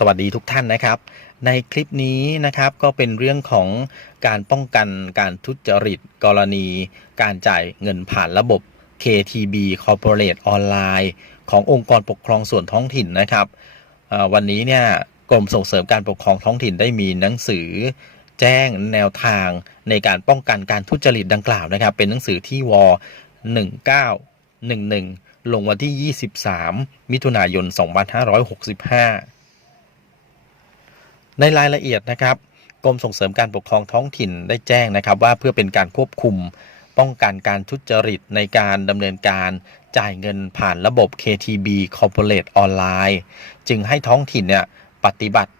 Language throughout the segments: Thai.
สวัสดีทุกท่านนะครับ ในคลิปนี้นะครับก็เป็นเรื่องของการป้องกันการทุจริตกรณี การจ่ายเงินผ่านระบบ KTB Corporate Online ขององค์กรปกครองส่วนท้องถิ่นนะครับวันนี้เนี่ยกรมส่งเสริมการปกครองท้องถิ่นได้มีหนังสือ แจ้งแนวทางในการป้องกันการทุจริตดังกล่าวนะครับ เป็นหนังสือที่ว1911 ลงวันที่ 23 มิถุนายน 2565 ในรายละเอียดนะครับกรมส่งเสริมการปกครองท้องถิ่นได้แจ้งนะครับ ว่าเพื่อเป็นการควบคุม ป้องกันการทุจริตในการดำเนินการจ่ายเงินผ่านระบบ KTB Corporate Online จึงให้ท้องถิ่นเนี่ยปฏิบัติ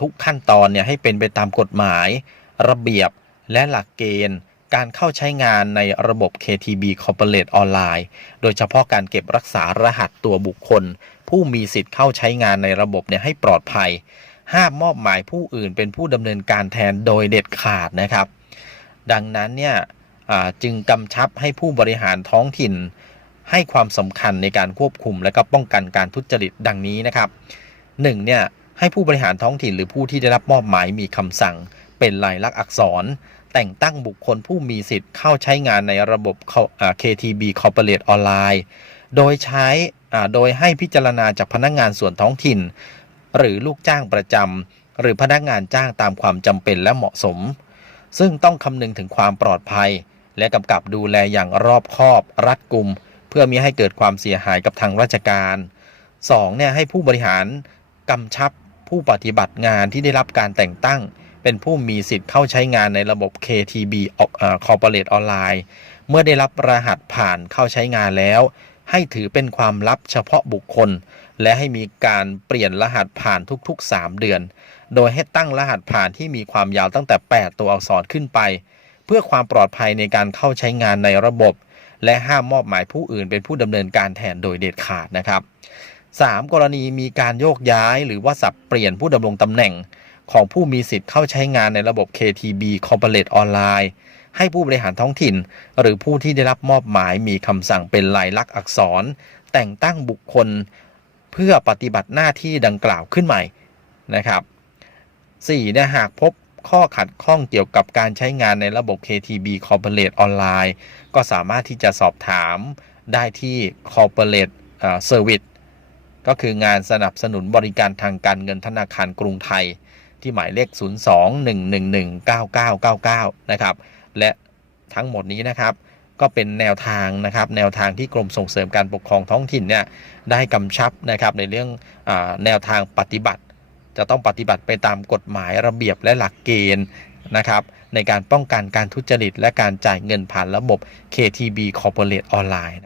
ทุกขั้นตอนเนี่ยให้เป็นไปตามกฎหมาย ระเบียบและหลักเกณฑ์การเข้าใช้งานในระบบ KTB Corporate Online โดยเฉพาะการเก็บรักษารหัสตัวบุคคล ผู้มีสิทธิ์เข้าใช้งานในระบบเนี่ยให้ปลอดภัย ห้ามมอบหมายผู้อื่นเป็นผู้ดำเนินการแทนโดยเด็ดขาดนะครับ ดังนั้นเนี่ยจึงกำชับให้ผู้บริหารท้องถิ่น ให้ความสำคัญในการควบคุมและก็ป้องกันการทุจริตดังนี้นะครับหนึ่งเนี่ยให้ผู้บริหารท้องถิ่นหรือผู้ที่ได้รับมอบหมายมีคำสั่ง เป็นลายลักษณ์อักษร แต่งตั้งบุคคลผู้มีสิทธิ์เข้าใช้งานในระบบเข้าอ่า KTB Corporate Online โดยใช้โดยให้พิจารณาจากพนักงานส่วนท้องถิ่น หรือลูกจ้างประจำหรือพนักงานจ้างตามความจำเป็นและเหมาะสม ซึ่งต้องคำนึงถึงความปลอดภัย และกำกับดูแลอย่างรอบคอบ รัดกุม เพื่อมิให้เกิดความเสียหายกับทางราชการ 2. เนี่ยให้ผู้บริหารกำชับผู้ปฏิบัติงานที่ได้รับการแต่งตั้ง เป็นผู้มีสิทธิ์เข้าใช้งานในระบบ KTB ออ Corporate Online เมื่อได้รับรหัสผ่านเข้าใช้งานแล้ว ให้ถือเป็นความลับเฉพาะบุคคล และให้มีการเปลี่ยนรหัสผ่านทุก ๆ 3 เดือน โดยให้ตั้งรหัสผ่านที่มีความยาวตั้งแต่ 8 ตัวอักษรขึ้นไป เพื่อความปลอดภัยในการเข้าใช้งานในระบบ และห้ามมอบหมายผู้อื่นเป็นผู้ดำเนินการแทนโดยเด็ดขาดนะครับ 3. กรณีมีการโยกย้ายหรือว่าสับเปลี่ยนผู้ดำรงตำแหน่ง ของผู้มีสิทธิ์เข้าใช้งานในระบบ KTB Corporate Online ให้ผู้บริหารท้องถิ่น หรือผู้ที่ได้รับมอบหมายมีคำสั่งเป็นลายลักษณ์อักษร แต่งตั้งบุคคล เพื่อปฏิบัติหน้าที่ดังกล่าวขึ้นใหม่นะครับ 4. เนี่ยหากพบข้อขัดข้องเกี่ยวกับการใช้งานในระบบ KTB Corporate Online ก็สามารถที่จะสอบถามได้ที่ Corporate เอ่อ Service ก็คืองานสนับสนุนบริการทางการเงินธนาคารกรุงไทย ที่หมายเลข 02-111-9999 นะครับ และทั้งหมดนี้นะครับ ก็เป็นแนวทางนะครับ แนวทางที่กรมส่งเสริมการปกครองท้องถิ่นเนี่ยได้กำชับนะครับในเรื่องอแนวทางปฏิบัติ จะต้องปฏิบัติไปตามกฎหมายระเบียบและหลักเกณฑ์นะครับในการป้องกันการทุจริต และการจ่ายเงินผ่านระบบ KTB Corporate Online